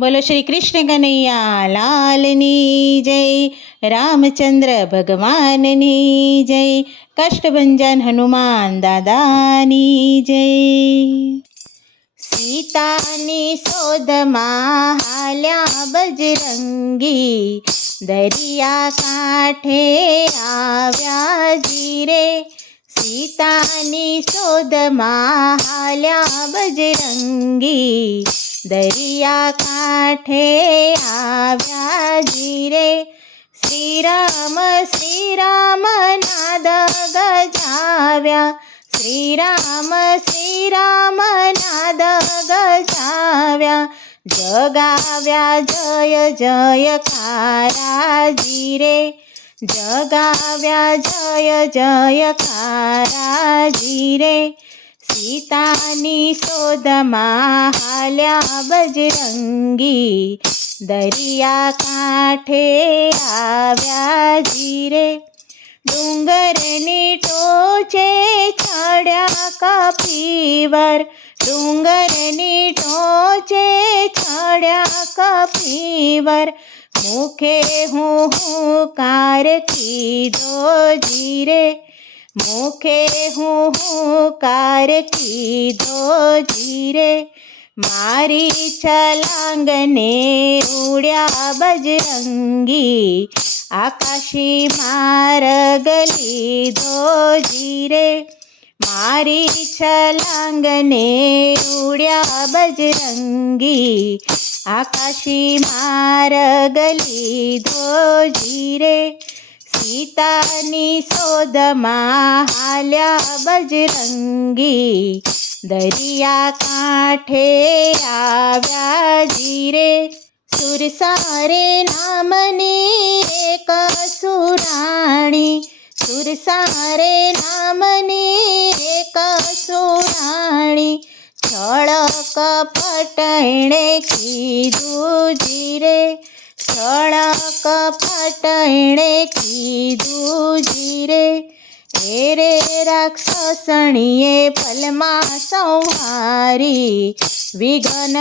બોલો શ્રી કૃષ્ણ કનૈયા લાલની જય, રામચંદ્ર ભગવાનની જય, કષ્ટભંજન હનુમાન દાદાની જય. સીતાની શોધમાં હાલ્યા બજરંગી, દરિયા કાંઠે આવ્યા જીરે. સીતાની શોધમાં હાલ્યા બજરંગી, દરિયા કાંઠે આવ્યા જીરે. શ્રી રામ નાદ ગજાવ્યા, શ્રી રામ નાદ ગજાવ્યા. જગાવ્યા જય જયકારા જીરે, જગાવ્યા જય જયકારા જીરે. સીતાની શોધમાં હાલ્યા બજરંગી, દરિયા કાંઠે આવ્યા જીરે. ડુંગરની ટોચે ચડ્યા કપીવર, ડુંગરની ટોચે ચડ્યા કપીવર. મુખે હુંકાર કીધો જીરે, મુખે હુંકાર કીધો જીરે. મારી છલાંગને ઉડ્યા બજરંગી, આકાશી માર્ગ લીધો જીરે. મારી છલાંગને ઉડ્યા બજરંગી, આકાશી માર્ગ લીધો જીરે. સીતાની શોધમાં હાલ્યા બજરંગી, દરિયા કાંઠે આવ્યા જીરે. સુરસારે નામની એક સુરાણી, સુરસારે નામની એક સુરાણી. છળ કપટ એણે કીધું જીરે, છળ કપટ એણે કીધું જીરે. રે રાક્ષસણીએ પલમાં સંહારી, વિઘ્ન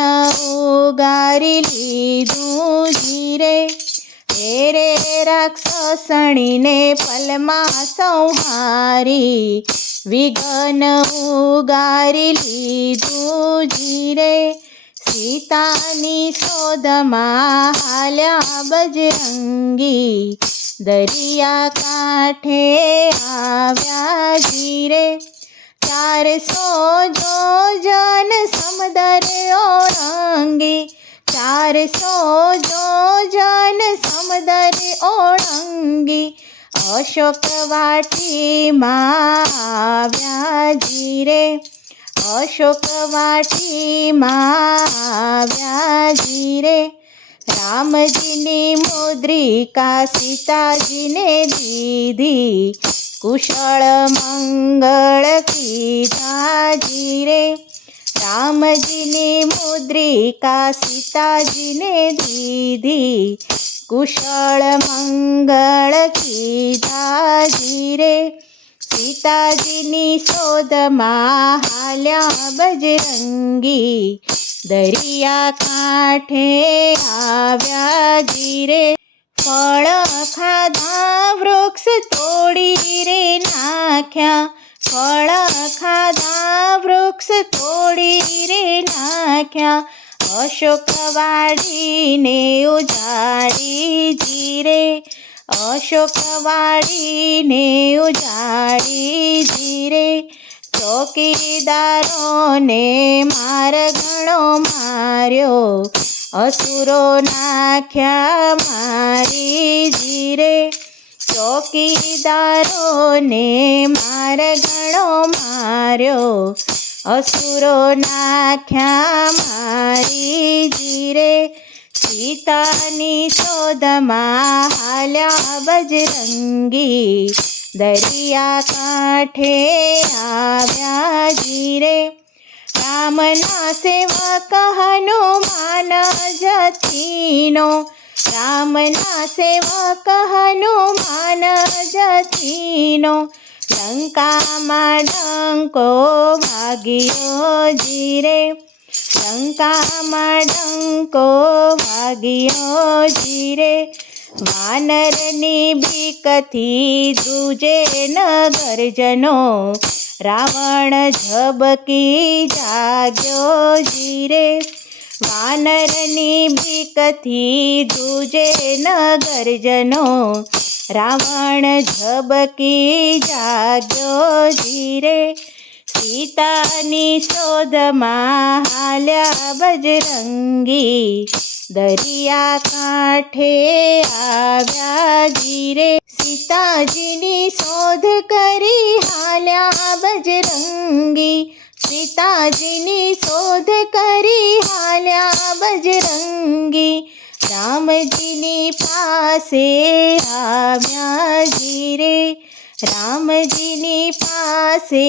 ઉગારી લીધું જીરે. રે રાક્ષસણીને પલમાં સંહારી, વિઘ્ન ઉગારી લીધું જીરે. સીતાની શોધમાં હાલ્યા બજરંગી, દરિયા કાંઠે આવ્યા જીરે. 400 જોજન સમદર ઓળંગી, 400 જોજન સમદર ઓળંગી. અશોક વાટીમાં આવ્યા જીરે, અશોક વાટીમાં આવ્યા જીરે. રામજીની મુદ્રિકા સીતાજીને દીધી, કુશળ મંગળ કીધા જીરે. રામજીની મુદ્રિકા સીતાજીને દીધી, કુશળ મંગળ કીધા જીરે. સીતાજીની શોધમાં હાલ્યા બજરંગી, દરિયા કાંઠે આવ્યા જીરે. ફળ ખાધા વૃક્ષ તોડી રે નાખ્યા, ફળ ખાધા વૃક્ષ તોડી રે નાખ્યા. અશોક વાડીને ઉજાડી જીરે, અશોક વાડીને ઉજાડી જીરે. ચોકીદારોને માર ઘણો માર્યો, અસુરો નાખ્યા મારી જીરે. ચોકીદારોને માર ઘણો માર્યો, અસુરો નાખ્યા મારી જીરે. સીતાની શોધમાં હાલ્યા બજરંગી, દરિયા કાંઠે આવ્યા જીરે. રામના સેવક હનુમાન જથીનો, રામના સેવક હનુમાન જથીનો. લંકામાં ડંકો વાગ્યો જીરે, લંકામાં ડંકો વાગ્યો જીરે, વાનરની બીકથી ધ્રુજે નગરજનો, રાવણ ઝબકી જાગ્યો જીરે, વાનરની બીકથી ધ્રુજે નગરજનો, રાવણ ઝબકી જાગ્યો જીરે, સીતાની શોધમાં હાલ્યા બજરંગી, દરિયા કાંઠે આવ્યા જીરે, સીતાજીની શોધ કરી હાલ્યા બજરંગી, સીતાજીની શોધ કરી હાલ્યા બજરંગી, રામજીની પાસે આવ્યા જીરે, રામજીની પાસે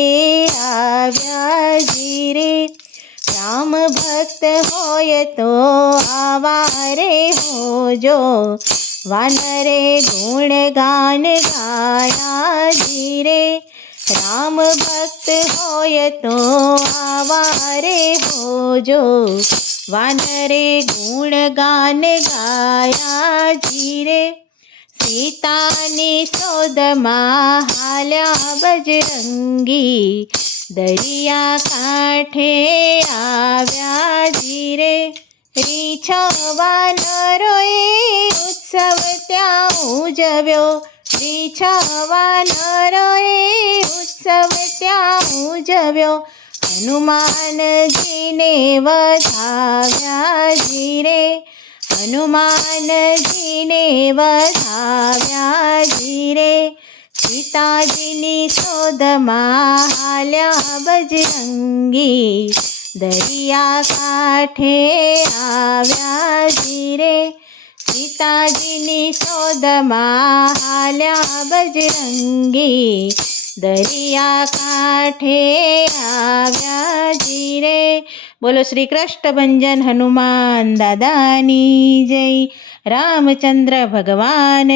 આવ્યા જીરે, રામ ભક્ત હોય તો આવારે હોજો, વાનરે ગુણગાન ગાયા જીરે, રામ ભક્ત હોય તો આવારે હોજો, વાનરે ગુણગાન ગાયા જીરે, સીતાની શોધમાં હાલ્યા બજરંગી, દરિયા કાંઠે આવ્યા જીરે, રીછ વાનરોએ ઉત્સવ ત્યાં ઉજવ્યો, રીછ વાનરોએ ઉત્સવ ત્યાં ઉજવ્યો, હનુમાનજીને વધાવ્યા જીરે, હનુમાનજીને વધાવ્યા જીરે, સીતાજીની શોધમાં હાલ્યા બજરંગી, દરિયા કાંઠે આવ્યા જીરે, સીતાજીની શોધમાં હાલ્યા બજરંગી, દરિયા કાંઠે આવ્યા જીરે. બોલો શ્રી કૃષ્ણ ભંજન હનુમાન દાદાની જય. રામચંદ્ર ભગવાન